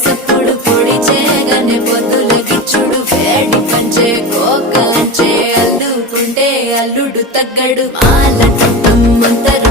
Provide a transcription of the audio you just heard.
పసప్పుడు పొడి చేయగానే పొద్దులకిచ్చుడు వేడి పంచే కోకలంచే అల్లుకుంటే అల్లుడు తగ్గడు మాల మంతరు